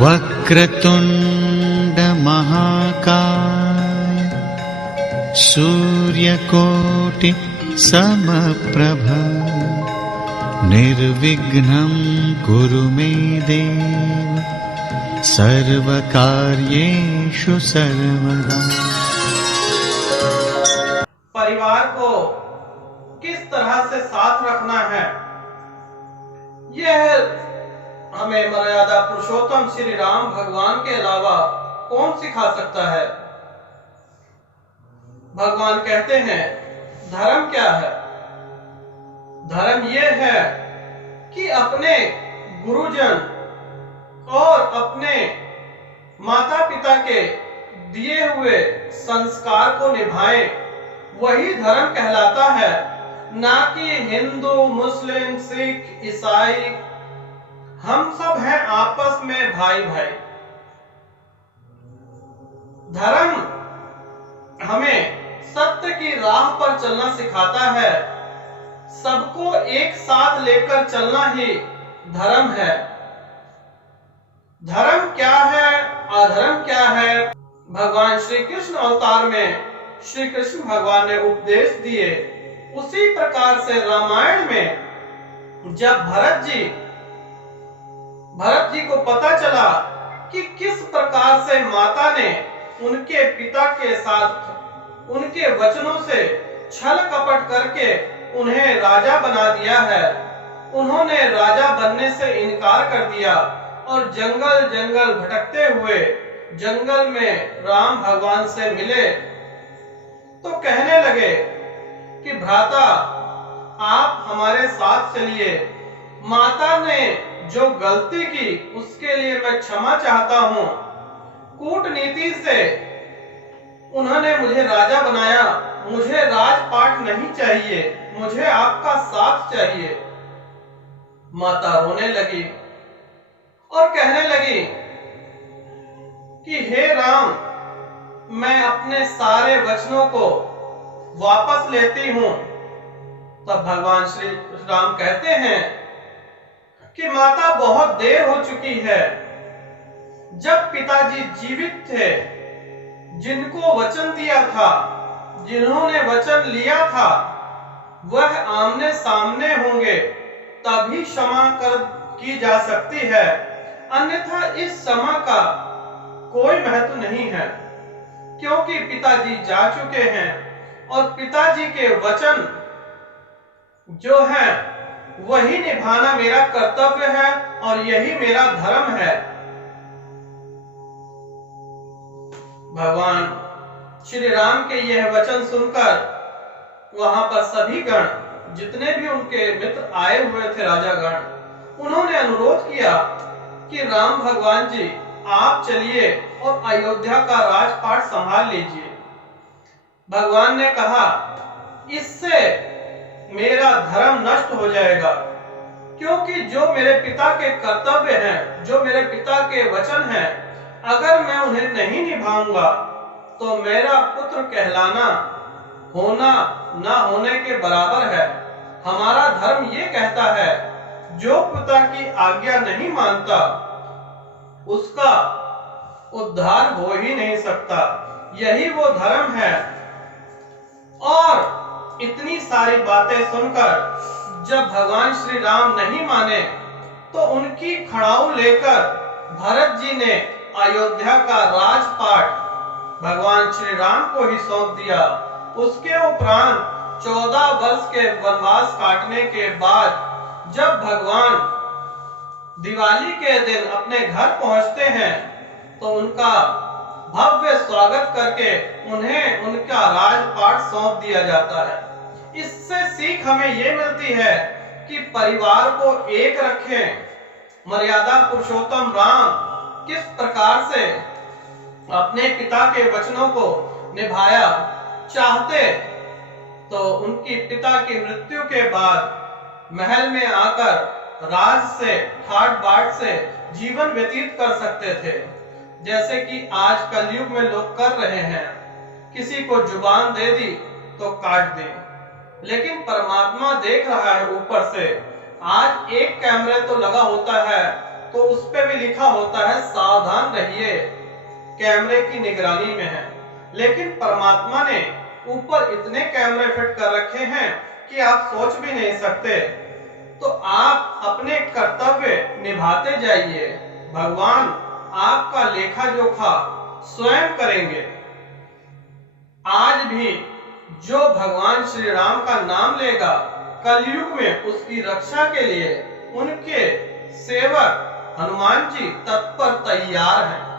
वक्रतुंड महाकाय सूर्यकोटि समप्रभ निर्विघ्नं कुरु मे देव सर्वकार्येषु सर्वदा। परिवार को किस तरह से साथ रखना है, यह हमें मर्यादा पुरुषोत्तम श्री राम भगवान के अलावा कौन सिखा सकता है। भगवान कहते हैं धर्म क्या है। धर्म यह है कि अपने गुरुजन और अपने माता पिता के दिए हुए संस्कार को निभाएं, वही धर्म कहलाता है। ना कि हिंदू, मुस्लिम, सिख, ईसाई, हम सब हैं आपस में भाई भाई। धर्म हमें सत्य की राह पर चलना सिखाता है। सबको एक साथ लेकर चलना ही धर्म है। धर्म क्या है, अधर्म क्या है, भगवान श्री कृष्ण अवतार में श्री कृष्ण भगवान ने उपदेश दिए। उसी प्रकार से रामायण में जब भरत जी को पता चला कि किस प्रकार से माता ने उनके पिता के साथ उनके वचनों से छल कपट करके उन्हें राजा बना दिया है, उन्होंने राजा बनने से इनकार कर दिया और जंगल जंगल भटकते हुए जंगल में राम भगवान से मिले तो कहने लगे कि भ्राता आप हमारे साथ चलिए। माता ने जो गलती की उसके लिए मैं क्षमा चाहता हूँ। कूटनीति से उन्होंने मुझे राजा बनाया, मुझे राजपाट नहीं चाहिए, मुझे आपका साथ चाहिए। माता रोने लगी और कहने लगी कि हे राम, मैं अपने सारे वचनों को वापस लेती हूं। तब भगवान श्री राम कहते हैं कि माता बहुत देर हो चुकी है। जब पिताजी जीवित थे, जिनको वचन दिया था, जिन्होंने वचन लिया था, वह आमने सामने होंगे तभी क्षमा की जा सकती है, अन्यथा इस क्षमा का कोई महत्व नहीं है। क्योंकि पिताजी जा चुके हैं और पिताजी के वचन जो है वही निभाना मेरा कर्तव्य है और यही मेरा धर्म है। भगवान श्री राम के यह वचन सुनकर वहां पर सभी गण, जितने भी उनके मित्र आए हुए थे राजागण, उन्होंने अनुरोध किया कि राम भगवान जी आप चलिए और अयोध्या का राजपाट संभाल लीजिए। भगवान ने कहा इससे मेरा धर्म नष्ट हो जाएगा, क्योंकि जो मेरे पिता के कर्तव्य हैं, जो मेरे पिता के वचन हैं, अगर मैं उन्हें नहीं निभाऊंगा तो मेरा पुत्र कहलाना होना ना होने के बराबर है। हमारा धर्म ये कहता है जो पिता की आज्ञा नहीं मानता उसका उद्धार हो ही नहीं सकता। यही वो धर्म है। और इतनी सारी बातें सुनकर जब भगवान श्री राम नहीं माने तो उनकी खड़ाऊ लेकर भरत जी ने अयोध्या का राजपाट भगवान श्री राम को ही सौंप दिया। उसके उपरांत 14 वर्ष के वनवास काटने के बाद जब भगवान दिवाली के दिन अपने घर पहुंचते हैं तो उनका भव्य स्वागत करके उन्हें उनका राजपाट सौंप दिया जाता है। इससे सीख हमें ये मिलती है कि परिवार को एक रखें। मर्यादा पुरुषोत्तम राम किस प्रकार से अपने पिता के वचनों को निभाया। चाहते तो उनकी पिता की मृत्यु के बाद महल में आकर राज से ठाट बाट से जीवन व्यतीत कर सकते थे, जैसे कि आज कलयुग में लोग कर रहे हैं। किसी को जुबान दे दी तो काट दे, लेकिन परमात्मा देख रहा है ऊपर से। आज एक कैमरा तो लगा होता है तो उस पे भी लिखा होता है सावधान रहिए, कैमरे की निगरानी में है। लेकिन परमात्मा ने ऊपर इतने कैमरे फिट कर रखे हैं कि आप सोच भी नहीं सकते। तो आप अपने कर्तव्य निभाते जाइए, भगवान आपका लेखा जोखा स्वयं करेंगे। आज भी जो भगवान श्री राम का नाम लेगा, कलयुग में उसकी रक्षा के लिए उनके सेवक हनुमान जी तत्पर तैयार हैं।